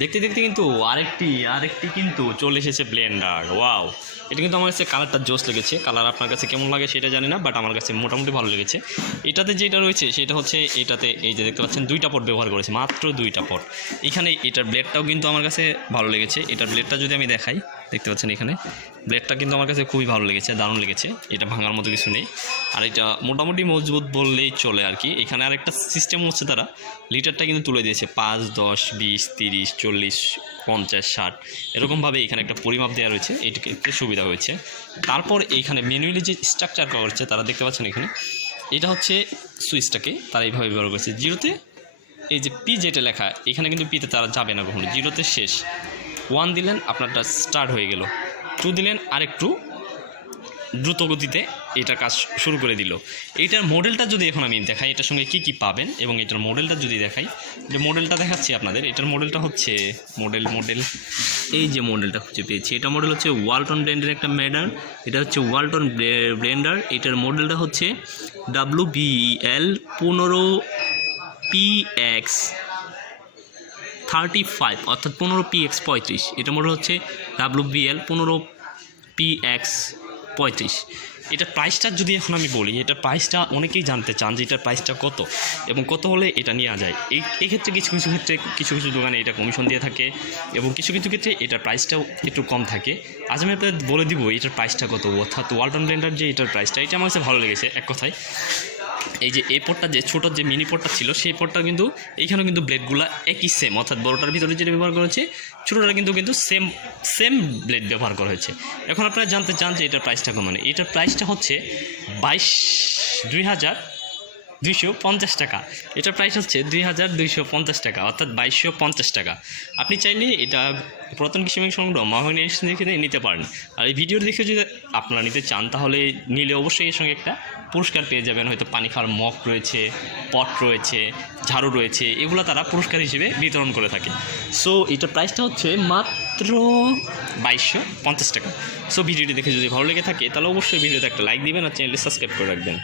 দেখতে দেখতে কিন্তু আরেকটি কিন্তু চলে এসেছে ব্লেন্ডার। ওয়াও, এটা কিন্তু আমার কাছে কালারটা জোস লেগেছে। কালার আপনার কাছে কেমন লাগে সেটা জানি না, বাট আমার কাছে মোটামুটি ভালো লেগেছে। এটাতে যেটা রয়েছে সেটা হচ্ছে এটাতে এই যে দেখতে পাচ্ছেন 2টা পট ব্যবহার করেছে, মাত্র 2টা পট। এখানে এটার ব্লেডটাও কিন্তু আমার কাছে ভালো লেগেছে। এটার ব্লেডটা যদি আমি দেখাই, দেখতে পাচ্ছেন এখানে ব্লেডটা কিন্তু আমার কাছে খুবই ভালো লেগেছে, দারুণ লেগেছে। এটা ভাঙার মতো কিছু নেই, আর এটা মোটামুটি মজবুত বললেই চলে আর কি। এখানে আরেকটা সিস্টেম হচ্ছে তারা লিটারটা কিন্তু তুলে দিয়েছে 5, 10, 20, 30, 40, 50, 60 এরকমভাবে এখানে একটা পরিমাপ দেওয়া রয়েছে, এইটাকে একটু সুবিধা হয়েছে। তারপর এইখানে ম্যানুয়ালি যে স্ট্রাকচার করা হচ্ছে তারা দেখতে পাচ্ছেন এখানে, এটা হচ্ছে সুইচটাকে তারা এইভাবে ব্যবহার করেছে। জিরোতে এই যে পি যেটা লেখা, এখানে কিন্তু পিতে তারা যাবে না কখনো, জিরোতে শেষ। 1 দিলেন আপনারটা স্টার্ট হয়ে গেল, 2 দিলেন আরেকটু দ্রুত গতিতে এটার কাজ শুরু করে দিল। এইটার মডেলটা যদি এখন আমি দেখাই, এটার সঙ্গে কী কী পাবেন এবং এটার মডেলটা যদি দেখাই, যে মডেলটা দেখাচ্ছি আপনাদের। এটার মডেলটা হচ্ছে মডেল এই যে মডেলটা খুঁজে পেয়েছি, এটা মডেল হচ্ছে ওয়ালটন ব্র্যান্ডের একটা ব্লেন্ডার। এটা হচ্ছে ওয়ালটন ব্লেন্ডার। এটার মডেলটা হচ্ছে WBL 15PX 35, অর্থাৎ 15PX 35। এটা মডেল হচ্ছে WBL 15PX 35। এটার প্রাইসটা যদি এখন আমি বলি, এটার প্রাইসটা অনেকেই জানতে চান যে এটার প্রাইসটা কত এবং কত হলে এটা নেওয়া যায়। এই ক্ষেত্রে কিছু কিছু দোকানে এটা কমিশন দিয়ে থাকে এবং কিছু ক্ষেত্রে এটার প্রাইসটাও একটু কম থাকে। আজ আমি আপনাদের বলে দিব এটার প্রাইসটা কত, অর্থাৎ ওয়ালটন ব্লেন্ডার যে এটার প্রাইসটা, এটা আমার কাছে ভালো লেগেছে এক কথায়। এই যে এই পটটা যে ছোটো যে মিনি পটটা ছিল, সেই পটটা কিন্তু এইখানেও কিন্তু ব্লেডগুলো একই সেম, অর্থাৎ বড়োটার ভিতরে যেটা ব্যবহার করা হয়েছে ছোটোটা কিন্তু সেম ব্লেড ব্যবহার করা হয়েছে। এখন আপনারা জানতে চান যে এটার প্রাইসটা কত, মানে এটার প্রাইসটা হচ্ছে 22,250 টাকা। এটার প্রাইস হচ্ছে 2,250 টাকা, অর্থাৎ 2,250 টাকা। আপনি চাইলে এটা পুরাতন কৃষি সংগ্রহ মহাগণী দেখে নিতে পারেন। আর এই ভিডিও দেখে যদি আপনারা নিতে চান তাহলে নিলে অবশ্যই এর সঙ্গে একটা পুরস্কার পেয়ে যাবেন। হয়তো পানি খাওয়ার মগ রয়েছে, পট রয়েছে, ঝাড়ু রয়েছে, এগুলো তারা পুরস্কার হিসেবে বিতরণ করে থাকে। সো এটার প্রাইসটা হচ্ছে মাত্র 2,250 টাকা। সো ভিডিওটি দেখে যদি ভালো লেগে থাকে তাহলে অবশ্যই ভিডিওতে একটা লাইক দিবেন আর চ্যানেলটি সাবস্ক্রাইব করে রাখবেন।